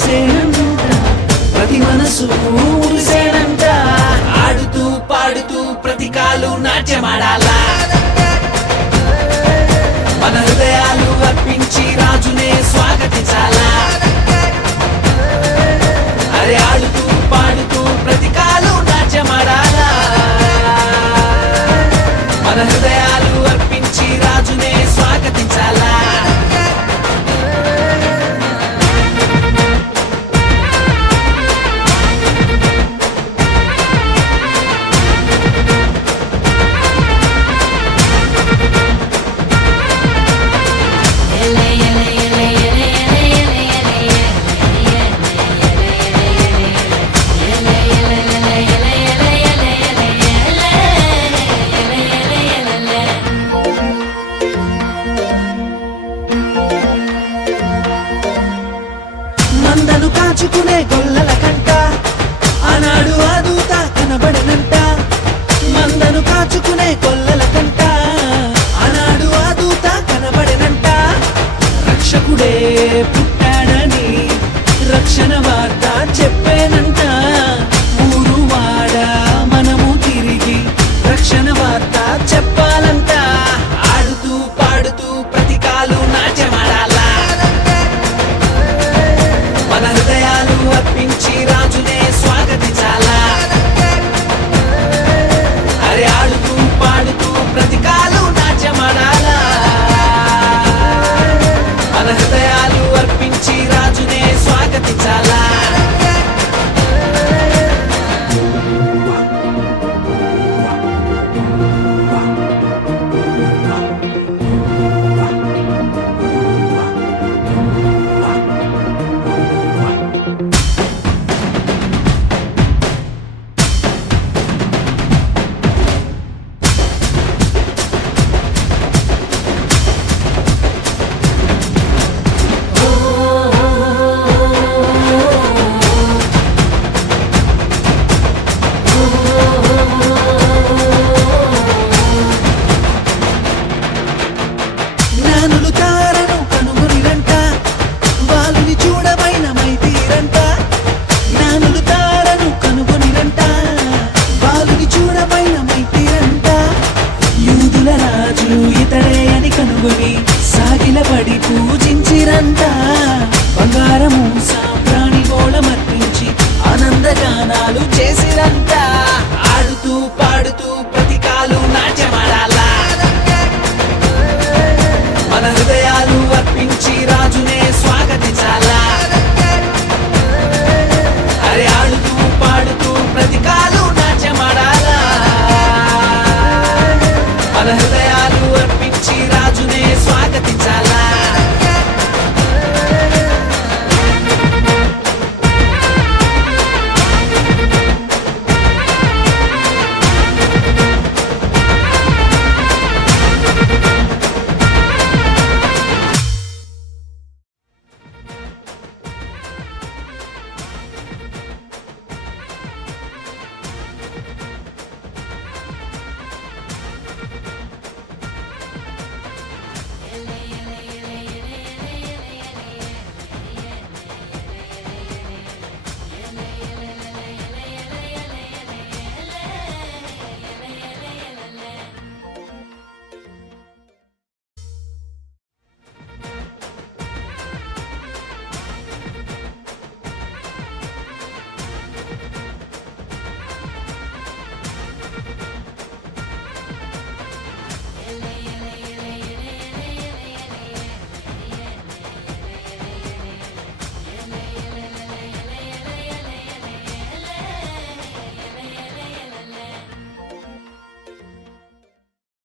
మురిసేనంట, ప్రతి మనసు మురిసేనంట. ఆడుతూ పాడుతూ ప్రతి కాలు నాట్యమాడాలా, మన హృదయాలు అర్పించి రాజునే స్వాగతించాలా. అరే ఆడుతూ పాడుతూ ప్రతి కాలు నాట్యమాడాలా, మన హృదయాలు అర్పించి రాజునే స్వాగతించాలా. మందను కాచుకునే గొల్లల కంట ఆనాడు ఆ దూత కనబడనంట. మందను కాచుకునే గొల్లల కంట ఆనాడు ఆ దూత కనబడనంట. రక్షకుడే పుట్టాడని రక్షణ వార్త చెప్పేనంట. ఊరు వాడ మనము తిరిగి రక్షణ వార్త చెప్పాలంట. ఆడుతూ పాడుతూ ప్రతి కాలు నాట్యమాడాలా, మన హృదయాలు అర్పించి రాజునే స్వాగతించాలా. అరే ఆడుతూ పాడుతూ ప్రతి కాలు నాట్యమాడాలా, మన హృదయాలు అర్పించి రాజునే స్వాగతించాలా. జ్ఞానులు తారను కనుగొనిరంట, బాలుని చూడమైన మైతీరంట. జ్ఞానులు తారను కనుగొనిరంట, బాలుని చూడమైన మైతీరంట. యూదుల రాజు ఇతడే అని కనుగొని సాగిలపడి పూజించిరంట. బంగారము సాంబ్రాణి గోళమర్పించి ఆనందగానాలు చేసిరంట.